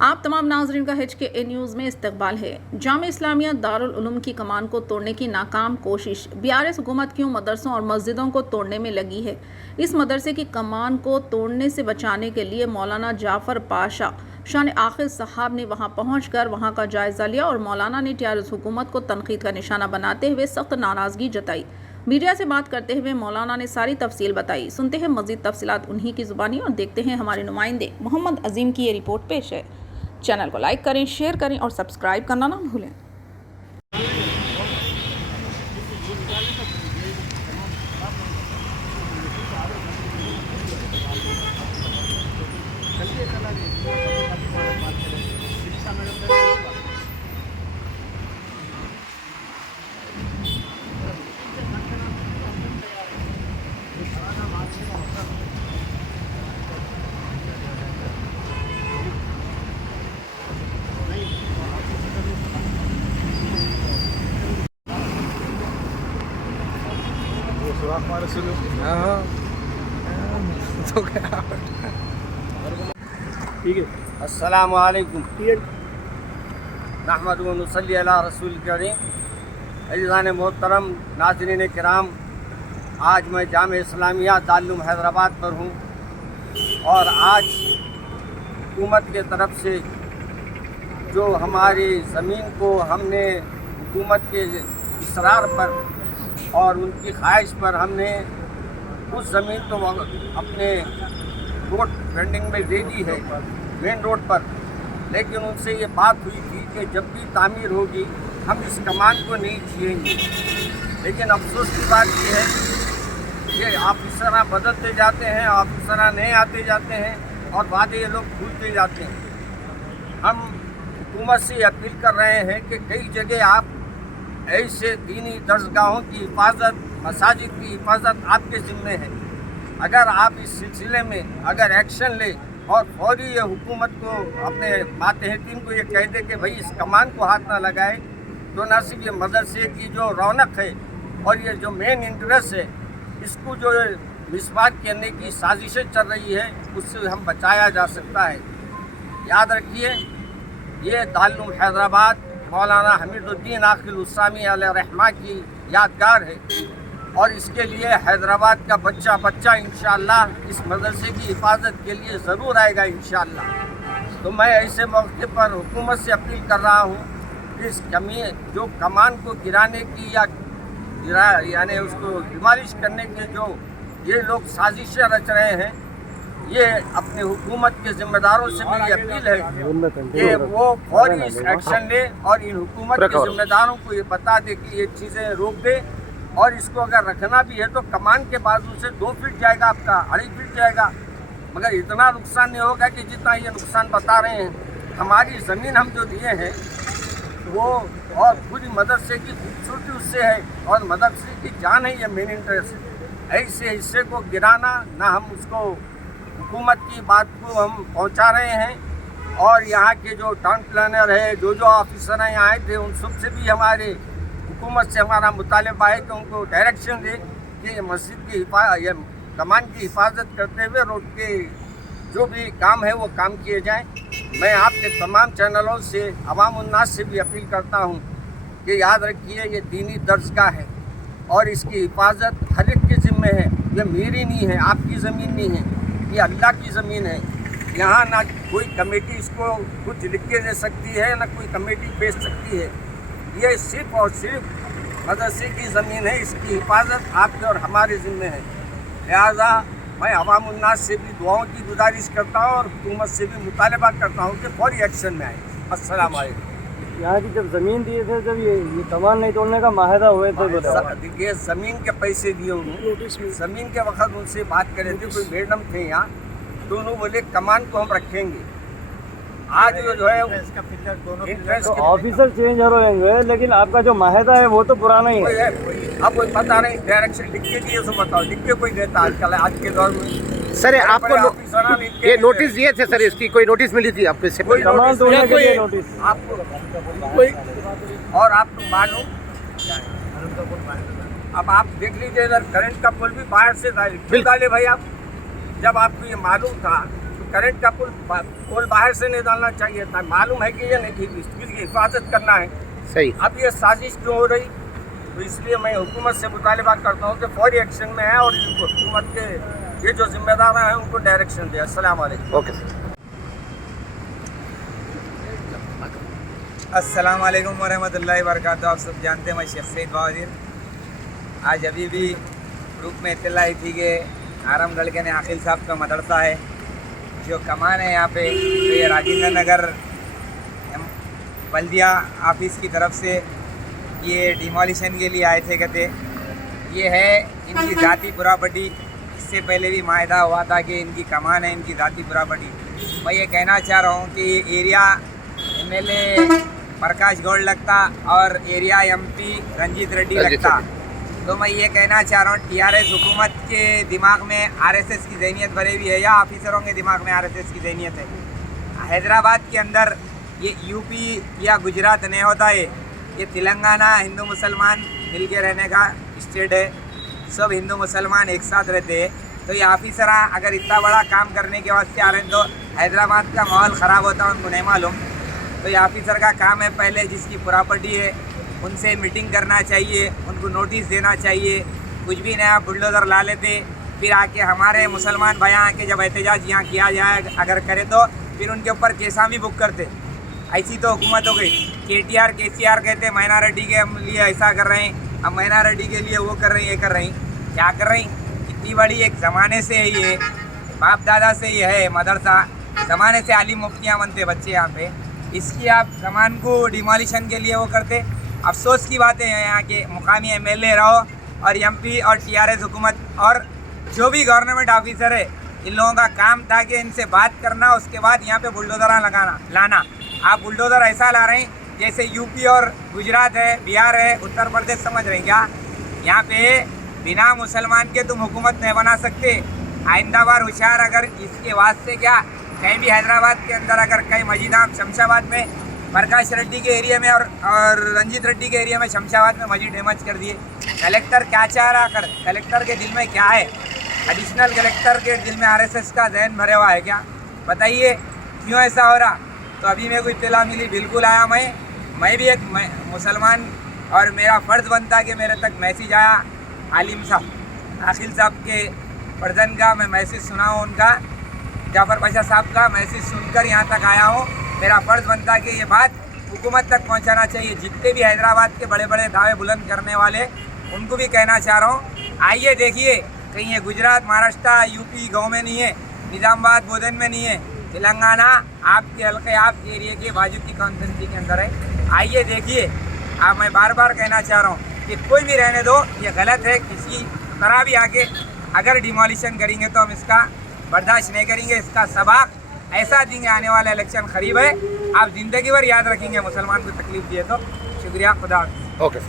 आप तमाम नाजरीन का HKA न्यूज़ में इस्तकबाल है। जामे इस्लामिया दारुल उलूम की कमान को तोड़ने की नाकाम कोशिश। BRS हुकूमत क्यों मदरसों और मस्जिदों को तोड़ने में लगी है? इस मदरसे की कमान को तोड़ने से बचाने के लिए मौलाना जाफ़र पाशा शान आखिर साहब ने वहां पहुंचकर वहां का जायजा लिया और मौलाना ने TRS हुकूमत को तनकीद का निशाना बनाते हुए सख्त नाराज़गी जताई। मीडिया से बात करते हुए मौलाना ने सारी तफसील बताई। सुनते हैं मज़ीद तफसीलात उन्हीं की ज़ुबानी और देखते हैं हमारे नुमाइंदे मोहम्मद अजीम की ये रिपोर्ट पेश है। चैनल को लाइक करें, शेयर करें और सब्सक्राइब करना ना भूलें। ठीक है। अस्सलामु अलैकुम नहमदुहु व नुसल्ली अला रसूल करीम। अज़ीज़ान मोहतरम नाज़रीन किराम, आज मैं जामे इस्लामिया दारुल उलूम हैदराबाद पर हूँ और आज हुकूमत के तरफ से जो हमारी ज़मीन को हमने हुकूमत के इसरार पर और उनकी ख्वाहिश पर हमने उस ज़मीन तो अपने रोड पेंडिंग में दे दी है मेन रोड पर, लेकिन उनसे ये बात हुई थी कि जब भी तामीर होगी हम इस कमान को नहीं छीनेंगे। लेकिन अफसोस की बात ये है कि ऑफिसर बदलते जाते हैं, ऑफिसर नए आते जाते हैं और वादे ये लोग भूलते जाते हैं। हम हुकूमत से अपील कर रहे हैं कि कई जगह आप ऐसे दीनी दरगाहों की हिफाजत, मसाजिद की हिफाजत आपके ज़िम्मे है। अगर आप इस सिलसिले में अगर एक्शन ले और फौरी ये हुकूमत को अपने मातहतीन को ये कह दे कि भाई इस कमान को हाथ ना लगाए, तो न सिर्फ ये मदरसे की जो रौनक है और ये जो मेन इंटरेस्ट है, इसको जो मिसबात करने की साजिशें चल रही है, उससे हम बचाया जा सकता है। याद रखिए, ये दारुल उलूम हैदराबाद मौलाना हमीदुद्दीन आखिल उस्सामी अलैहि रहमा की यादगार है और इसके लिए हैदराबाद का बच्चा इंशाअल्लाह इस मदरसे की हिफाजत के लिए ज़रूर आएगा इंशाअल्लाह। तो मैं ऐसे मौके पर हुकूमत से अपील कर रहा हूँ कि इस जो कमान को गिराने की यानी उसको डिमॉलिश करने के जो ये लोग साजिशें रच रहे हैं, ये अपने हुकूमत के ज़िम्मेदारों से मेरी अपील है कि वो फौरी इस एक्शन ले और इन हुकूमत के ज़िम्मेदारों को ये बता दे कि ये चीज़ें रोक दे और इसको अगर रखना भी है तो कमान के बाजू से 2 फीट जाएगा, आपका 2.5 फीट जाएगा, मगर इतना नुकसान नहीं होगा कि जितना ये नुकसान बता रहे हैं। हमारी ज़मीन हम जो दिए हैं वो और पूरी मदरसे की खूबसूरती उससे है और मदरसे की जान है, ये मेन इंटरेस्ट है। ऐसे हिस्से को गिराना ना, हम उसको हुकूमत की बात को हम पहुंचा रहे हैं और यहाँ के जो टाउन प्लानर है, जो ऑफिसर हैं यहाँ आए थे, उन सबसे भी हमारे हुकूमत से हमारा मुतालबा है कि उनको डायरेक्शन दे कि ये मस्जिद की ये कमान की हिफाजत करते हुए रोड के जो भी काम है वो काम किए जाएं। मैं आपके तमाम चैनलों से अवाम उन्नास से भी अपील करता हूँ कि याद रखिए, ये दीनी दर्जगाह है और इसकी हिफाजत हर एक के ज़िम्मे है। ये मेरी नहीं है, आपकी ज़मीन नहीं है, ये अल्लाह की ज़मीन है। यहाँ ना कोई कमेटी इसको कुछ लिख के दे सकती है, ना कोई कमेटी बेच सकती है। ये सिर्फ और सिर्फ मदरसे की ज़मीन है, इसकी हिफाजत आपके और हमारे ज़िम्मे है। लिहाजा मैं अवाम उन्नास से भी दुआओं की गुजारिश करता हूँ और हुकूमत से भी मुतालबा करता हूँ कि फौरी एक्शन में आए। अस्सलाम वालेकुम। यहाँ की जब ज़मीन दिए थे, जब ये कमान नहीं तोड़ने का माहिदा हुए थे, देखिए ज़मीन के पैसे दिए उन्होंने, ज़मीन के वक्त उनसे बात करे थे, कोई मैडम थे यहाँ, तो उन्होंने बोले कमान को हम रखेंगे। आज जो है इंटरेस्ट तो ऑफिसर चेंज हो रहे हैं, लेकिन आपका जो माहिदा है वो तो पुराना ही है। अब कोई पता नहीं, डायरेक्शन लिख के दिए तो बताओ, लिख के कोई देता आजकल आज के दौर में। सर आपको ये नोटिस दिए थे सर, इसकी कोई नोटिस मिली थी आपको इससे? कोई कमान तोड़ने के लिए नोटिस आपको कोई और आपको मालूम, अब आप देख लीजिए इधर करंट का पोल भी बाहर से डाले भाई। आप जब आपको ये मालूम था तो करंट का पोल बाहर से नहीं डालना चाहिए था। मालूम है कि ये नहीं ठीक, इसकी हिफाजत करना है। सही। अब ये साजिश क्यों हो रही? तो इसलिए मैं हुकूमत से मुतालिबा करता हूँ कि फौरी एक्शन में है और हुकूमत के ये जो जिम्मेदार हैं उनको डायरेक्शन दे। अस्सलाम वालेकुम। Okay sir. अस्सलाम वालेकुम वरहमतुल्लाहि वबरकातुहू। आप सब जानते हैं मैं शेख सईद बहादुर। आज अभी भी ग्रुप में इत्तला आई थी कि आरामगढ़ के ने आखिल साहब का मदरसा है जो कमान है यहाँ पे, तो ये राजेंद्र नगर बल्दिया ऑफिस की तरफ से ये डिमोलिशन के लिए आए थे। कहते ये है इनकी ज़ाती प्रॉपर्टी। इससे पहले भी मायदा हुआ था कि इनकी कमान है, इनकी ज़ाती प्रॉपर्टी। मैं ये कहना चाह रहा हूँ कि ये एरिया MLA प्रकाश गौड़ लगता और एरिया MP रंजीत रेड्डी लगता। तो मैं ये कहना चाह रहा हूँ TRS हुकूमत के दिमाग में RSS की ज़हनियत भरी हुई है या ऑफिसरों के दिमाग में RSS की ज़हनियत है। हैदराबाद के अंदर ये UP या गुजरात नहीं होता है, ये तेलंगाना हिंदू मुसलमान मिल के रहने का स्टेट है। सब हिंदू मुसलमान एक साथ रहते हैं। तो ये ऑफिसर अगर इतना बड़ा काम करने के वास्ते आ रहे हैं तो हैदराबाद का माहौल ख़राब होता है, उनको नहीं मालूम। तो ये ऑफिसर का काम है पहले जिसकी प्रॉपर्टी है उनसे मीटिंग करना चाहिए, उनको नोटिस देना चाहिए। कुछ भी नया बुलडोज़र ला लेते, फिर आके हमारे मुसलमान भाई आके जब एहतजाज यहाँ किया जाए अगर करे तो फिर उनके ऊपर केसा भी बुक करते। ऐसी तो हुकूमत हो गई। KCR कहते मैना रेड्डी के लिए ऐसा कर रहे हैं, अब मैना रेड्डी के लिए वो कर रहे हैं, ये कर रहे हैं। क्या कर रही? इतनी बड़ी एक ज़माने से ये बाप दादा से ये है मदरसा, ज़माने से आलिम मुफ्तियाँ बनते बच्चे यहाँ पे, इसकी आप सामान को डिमोलिशन के लिए वो करते। अफसोस की बातें हैं यहाँ के मुकामी MLA रहो और MP और TRS हुकूमत और जो भी गवर्नमेंट ऑफिसर है, इन लोगों का काम था कि इनसे बात करना, उसके बाद यहाँ पे बुलडोज़र लाना। आप बुलडोज़र ऐसा ला रहे हैं जैसे UP और गुजरात है, बिहार है, उत्तर प्रदेश समझ रहे हैं क्या? यहाँ पे बिना मुसलमान के तुम हुकूमत नहीं बना सकते। आइंदा बार होशियार, अगर इसके वास्ते क्या कहीं भी हैदराबाद के अंदर अगर कहीं मस्जिद शमशाबाद में प्रकाश रेड्डी के एरिया में और रंजीत रेड्डी के एरिया में शमशाबाद में मस्जिद डैमेज कर दिए। कलेक्टर क्या चाह रहा? कलेक्टर के दिल में क्या है? एडिशनल कलेक्टर के दिल में RSS का जहन भरे हुआ है क्या? बताइए क्यों ऐसा हो रहा? तो अभी मेरे को इत्तला मिली, बिल्कुल आया। मैं भी एक मुसलमान और मेरा फ़र्ज़ बनता कि मेरे तक मैसेज आया आलिम साहब आखिल साहब के पर्जन का, मैं मैसेज सुना हूँ उनका, जाफ़र पाशा साहब का मैसेज सुनकर यहाँ तक आया हूँ। मेरा फ़र्ज़ बनता कि ये बात हुकूमत तक पहुँचाना चाहिए। जितने भी हैदराबाद के बड़े बड़े दावे बुलंद करने वाले उनको भी कहना चाह रहा हूँ, आइए देखिए कहीं ये गुजरात, महाराष्ट्र, UP गाँव में नहीं है, निज़ामाबाद, बोधन में नहीं है, तेलंगाना आपके हल्के आपके एरिया के बाजू की कॉन्स्टिट्यूंसी के अंदर है। आइए देखिए। अब मैं बार बार कहना चाह रहा हूँ कि कोई भी रहने दो, ये गलत है। किसी तरह भी आगे अगर डिमोलिशन करेंगे तो हम इसका बर्दाश्त नहीं करेंगे। इसका सबक ऐसा देंगे, आने वाला इलेक्शन करीब है, आप ज़िंदगी भर याद रखेंगे मुसलमान को तकलीफ दिए तो। शुक्रिया, खुदा। ओके।